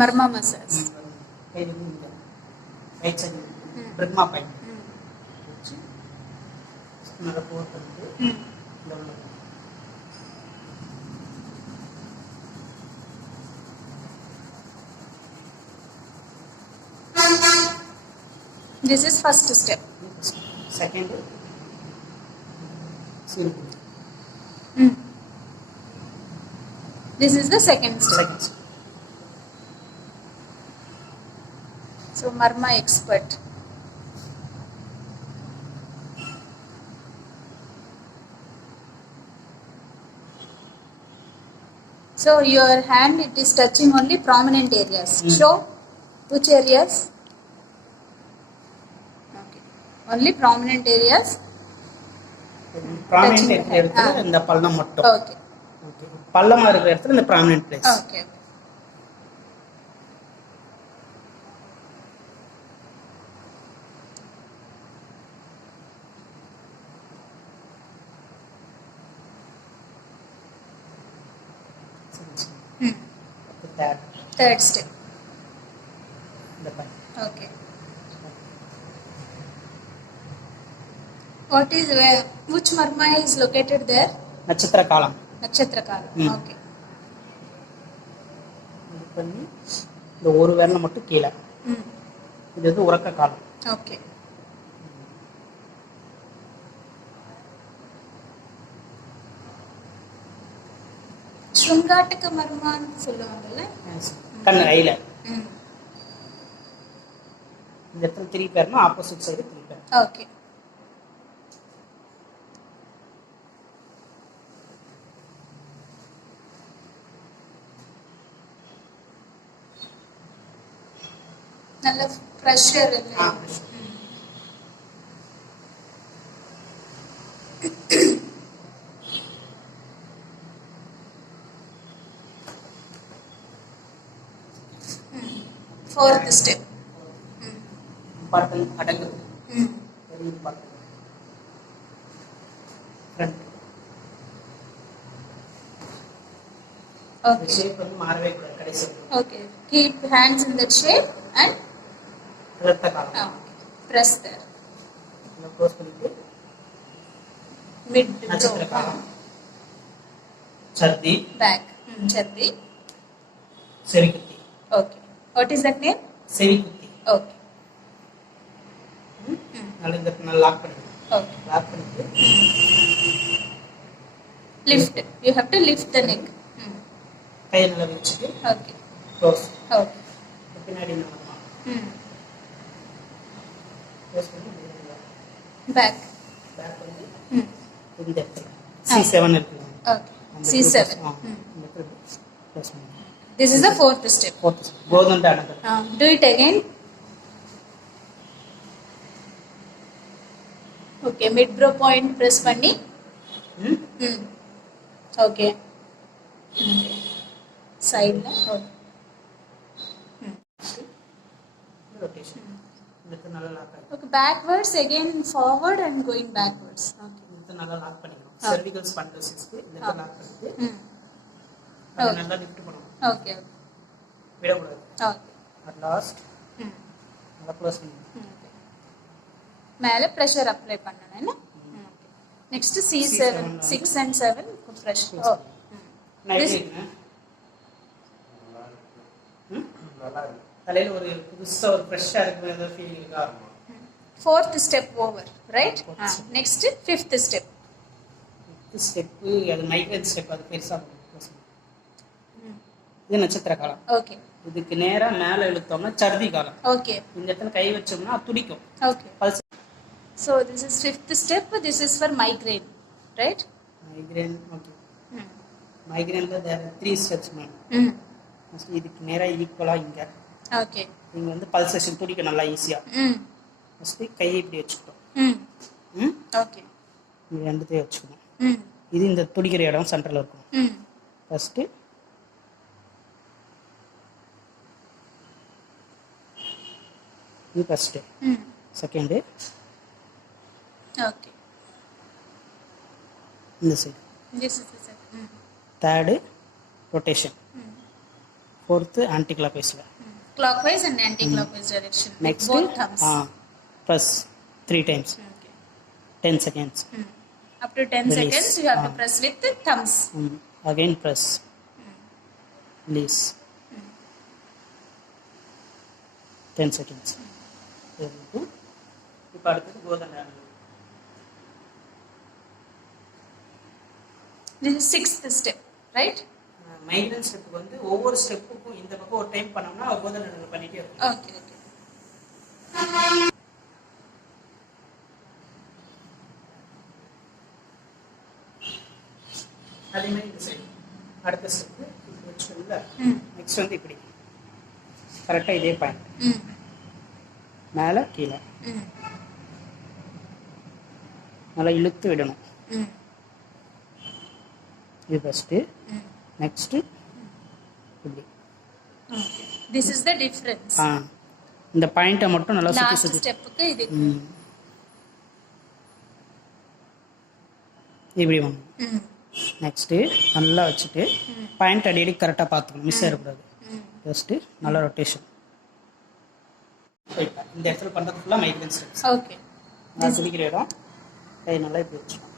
Marma massage. Right side. Brahma pain. Another fourth. This is first step. Second. This is the second step. Second step. So Marma expert. So your hand, it is touching only prominent areas. Show which areas? Okay. Only prominent areas. Prominent area in the pallam motto. Okay. Okay. Pallam area in the prominent place. Okay. Third step. Okay. What is where? Which marma is located there? Nakshatra kalam. Nakshatra kalam. Okay. இந்த ஒரு விரல மட்டும் கீழே. இது வந்து உறக்க காலம். Okay. Shrungataka marmaன்னு சொல்லுவாங்கல்ல? கண்ணு ஐல. இந்த இடத்துல திருப்பினா ஆப்போசிட் சைடு திருப்பி. ஓகே. நல்ல பிரஷர் இல்ல. Fourth step. Important adangu. Very important. Front. Okay. Shape வந்து மாறவே கூடாது கடைசி. Okay. Keep hands in that shape and உறக்க காலம். Press there. இத க்ளோஸ் பண்ணிட்டு mid நட்சத்திர காலம். சர்தி. Back. சர்தி. செரிக்குத்தி. Okay. What is that name? செரிக்குத்தி. Okay. நல்லா லாக் பண்ணுங்க. Okay. லாக் பண்ணிட்டு lift. You have to lift the neck. கையை நல்லா வச்சுட்டு Okay. க்ளோஸ். Okay. பின்னாடி நம்ம க்ளோஸ் பண்ணி back. பேக் வந்து இந்த C7 இருக்கு. Okay. C7. க்ளோஸ் பண்ணி. This is the fourth step. Fourth step. Godanda another. Do it again. Okay, mid brow point press panni. Okay. Side la. Rotation. Idhukku nalla lock panni. Okay, backwards again, forward and going backwards. Okay. Idhukku nalla lock pannikkom. Cervical spondylosis ku idhukku lock பண்ணிட்டு அது நல்லா லிஃப்ட் பண்ணனும். Okay. விட கூடாது. Okay. At last நல்லா க்ளோஸ் பண்ணி. மேல pressure apply பண்ணனும் என்ன? நெக்ஸ்ட் C7 6 and 7 பிரஷர். நைட் இருக்குங்க. நல்லா இருக்கு. தலையில ஒரு புதுசா ஒரு ஃப்ரெஷ்ஷா இருக்கு ஏதோ ஃபீலிங் இருக்கா? Fourth step over, right? Next fifth step. Fifth step அது மைக்ரேன் ஸ்டெப் அது பெருசா இது நட்சத்திர காலம். ஓகே. இதுக்கு நேரா மேல இழுத்தோம்னா சர்தி காலம். ஓகே. இந்த இடத்துல கை வச்சோம்னா துடிக்கும். Okay. So this is fifth step. This is for migraine, right? Migraine. Okay. Migraine there are 3 steps ma'am. First இதுக்கு நேரா ஈக்குவலா இங்க. ஓகே. இங்க வந்து பல்சேஷன் துடிக்க நல்லா ஈஸியா. ஃபர்ஸ்ட் கையை இப்படி வச்சுக்கணும். ஓகே. இது ரெண்டுத்தையும் வச்சுக்கணும். இது இந்த துடிக்கிற இடம் சென்டர்ல இருக்கும். ஃபர்ஸ்ட் இது ஃபர்ஸ்ட். செகண்ட். ஓகே. இந்த side. This is the second. Third rotation. fourth anti-clockwise. Clockwise and anti-clockwise direction. With Next, both thumbs. press 3 times, Okay. 10 seconds. Up to 10 Release. seconds you have to press with the thumbs. Again press. Release. 10 seconds. இப்போ அடுத்தது கோதண்ட This is sixth step, right? Migraine ஸ்டெப்புக்கு வந்து ஒவ்வொரு ஸ்டெப்புக்கும் இந்த பக்கம் ஒரு டைம் பண்ணோம்னா கோதண்ட பண்ணிட்டே இருக்கும். Okay, okay. அதே மாதிரி இந்த சைடு அடுத்த ஸ்டெப்பு இப்படி வச்சுக்கோங்களா. நெக்ஸ்ட் வந்து இப்படி கரெக்டாக இதே பாயிண்ட் மேலே கீழே நல்லா இழுத்து விடணும். இது ஃபஸ்ட்டு. நெக்ஸ்ட்டு இப்படி. This is the difference. இந்த பாயிண்ட்டை மட்டும் நல்லா சுற்றி Last சுற்றி stepக்கு இது. இப்படி வாங்க. நெக்ஸ்ட்டு நல்லா வச்சுட்டு பாயிண்ட் அடி கரெக்டாக பார்த்துக்கணும், மிஸ் ஆகிடக்கூடாது. ஜஸ்ட்டு நல்லா ரொட்டேஷன். இந்த இடத்துல பண்ணுறது ஃபுல்லாக மைக்ரேன் ஸ்டெப்ஸ். ஓகே. நான் துணிக்கிற இடம் கை நல்லா இப்படி வச்சுக்கணும்.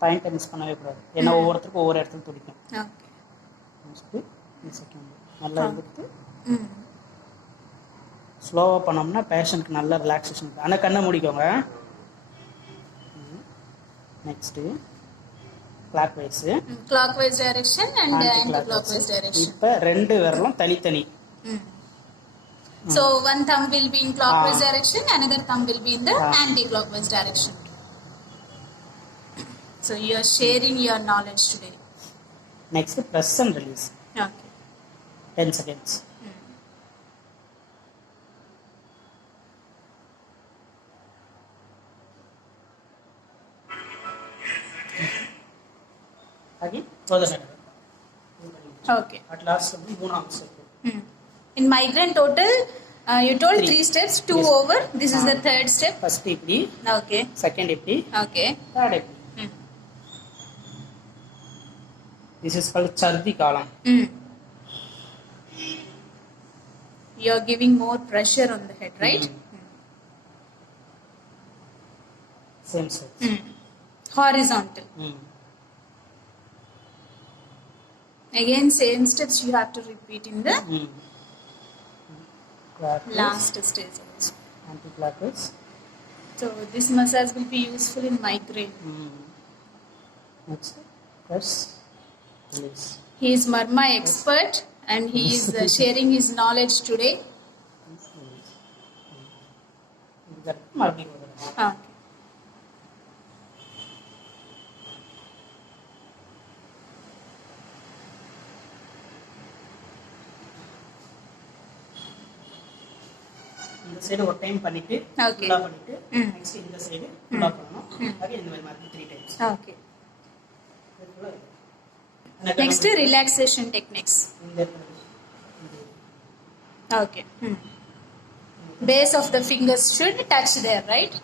பாயிண்ட்டை மிஸ் பண்ணவே கூடாது, ஏன்னா ஒவ்வொருத்தருக்கும் ஒவ்வொரு இடத்துல துடிக்கும். ஓகே. நெக்ஸ்ட்டு செகண்ட் நல்லா எடுத்து ஸ்லோவாக பண்ணோம்னா பேஷண்ட்க்கு நல்ல ரிலாக்ஸேஷன் இருக்குது. ஆனால் கண்ணை மூடிக்கோங்க. Next clockwise direction and anti-clockwise direction. இப்போ ரெண்டு விரலும் தனித்தனி. So one thumb will be in clockwise direction, another thumb will be in the anti-clockwise direction. So you are sharing your knowledge today. Next, press and release. Okay. 10 seconds. Again, further side. Okay. At last, மூணாவது step. In migraine total, you told 3 steps, 2 Yes. over. This is the third step. First இப்படி, Okay. second இப்படி, Okay. third இப்படி. This is called Chardi column. You are giving more pressure on the head, right? Same steps. Horizontal. Again, same steps you have to repeat in the Clockwise, last stage also. anti-clockwise. So this massage will be useful in migraine. Next, press, release. He is Marma expert and he is sharing his knowledge today. மறுபடியும் Okay. இந்த சைடு ஒரு டைம் பண்ணிட்டு Okay. ஃபுல்லா பண்ணிட்டு நெக்ஸ்ட் இந்த சைடு ஃபுல்லா பண்ணனும். அகைன் இந்த மாதிரி மாத்தி 3 times. Okay. Next, relaxation techniques. Okay. Base of the fingers should touch there, right?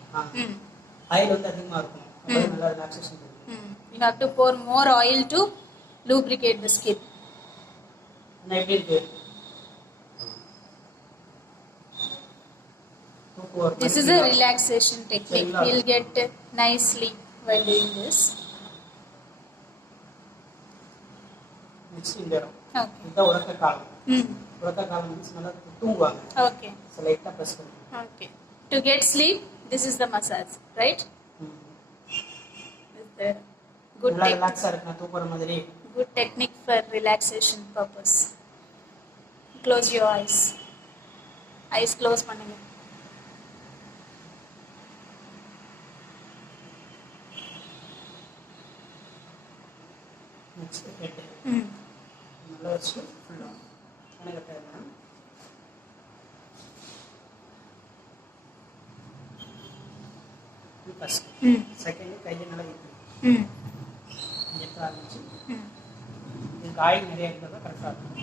Oil வந்து அதிகமா இருக்கும். அப்ப நல்லா ரிலாக்சேஷன் இருக்கும். You have to pour more oil to lubricate the skin. நான் எப்படி இருக்கு? This is a relaxation technique. You'll get nice sleep while doing this. Next இந்த இடம். Okay. இந்த உறக்க காலம். உறக்க காலம் வந்து நல்லா தூங்குவாங்க. Okay. லைட்டா பிரஸ் பண்ணுங்க. Okay. To get sleep, this is the massage, right? Is the good நல்லா technique. ரிலாக்ஸா இருக்கு, தூங்குற மாதிரி. Good technique for relaxation purpose. Close your eyes. Eyes close பண்ணுங்க. Next head. நல்லா வச்சு ஃபுல்லா கணக்கட்ட. ஃபர்ஸ்ட் செகண்ட் கையை நல்லா வைக்கணும். எடுத்து ஆரம்பிச்சு இதுக்கு ஆயில் நிறைய இருந்தால் தான் கரெக்டாக இருக்கும்.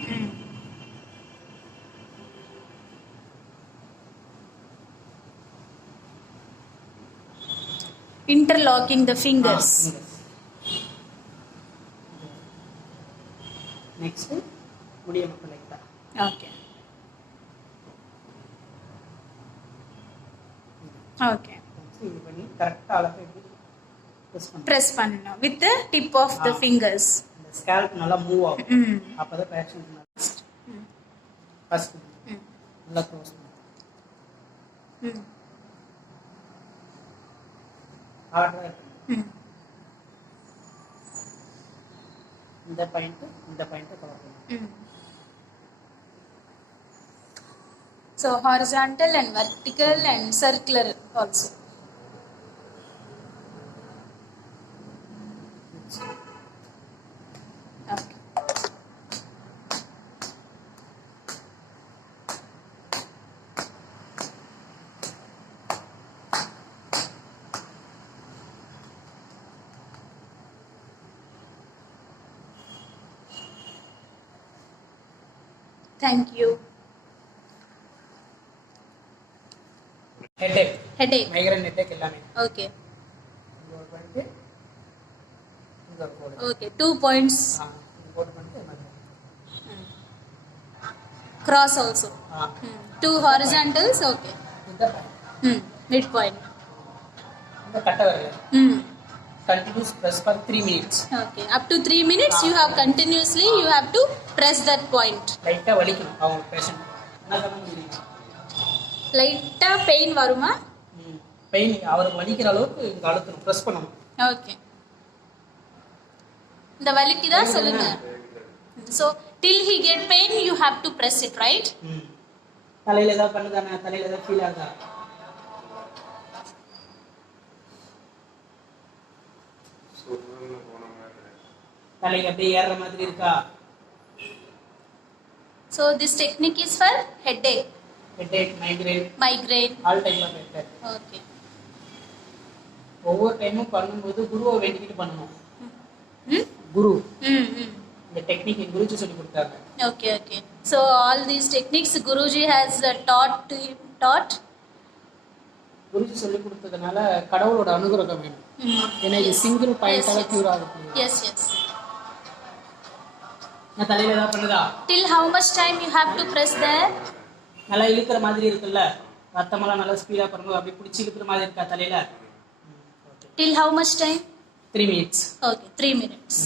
Interlocking the fingers. நெக்ஸ்ட் முடிய மட்டும் லைட்டா ஓகே ஓகே இது பண்ணி கரெக்டா அளவு இப்படி பிரஸ் பண்ணணும் with the tip of the fingers. இந்த ஸ்கேல்ப் நல்லா மூவ் ஆகும். அப்பதான் பேஷன் ஃபர்ஸ்ட் நல்லா க்ளோஸ் பண்ணு. ஆர்டர் இந்த பாயிண்ட் கவர் பண்ணு. So horizontal and vertical and circular also. Okay. Thank you. Headache. Migraine headache எல்லாமே. Okay. இங்க ஒரு பாயிண்ட் இங்க ஒரு கோடு. Okay, 2 points. இது கோட் பண்ணிட்டு மாதிரி. Cross also. 2 horizontals. Okay. இந்த பாயிண்ட். Midpoint. இந்த கட்ட வரல. Continuous press for 3 minutes. Okay. Up to 3 minutes you have continuously you have to press that point. லைட்டா வலிக்கணும் அவங்க பேஷண்ட். என்ன பண்ண முடியும்? லைட்டா பெயின் வருமா? பெயின் அவருக்கு வலிக்கிற அளவுக்கு இங்க அழுத்தணும் பிரஸ் பண்ணணும். ஓகே. இந்த வலிக்குதா சொல்லுங்க. So till he get pain you have to press it, right? தலையில ஏதாவது பண்ணுதானே? தலையில ஏதாவது ஃபீல் ஆகுதா? தலையில அப்படியே ஏறுற மாதிரி இருக்கா? So this technique is for headache. Headache, migraine, all type of headache. Okay. ஒவ்வொரு டைமும் பண்ணும்போது குருவை வேண்டிக்கிட்டு பண்ணணும். குரு இந்த டெக்னிக் குருஜி சொல்லி கொடுத்தாங்க. Okay, okay. So all these techniques Guruji has taught. Guruji சொல்லி கொடுத்ததனால கடவுளோட அனுகிரகம் வேணும். ஏன்னா இது சிங்கிள் பாயிண்டால கியூர் ஆகுது. Yes, yes. நான் தலையில ஏதாவது பண்ணுதா? Till how much time you have to press there? நல்லா இழுக்கிற மாதிரி இருக்குல்ல, ரத்தமெல்லாம் நல்லா ஸ்பீடா பண்ணும்போது அப்படி பிடிச்சி இழுக்கிற மாதிரி இருக்கா தலையில? Till how much time? 3 minutes. Okay, 3 minutes.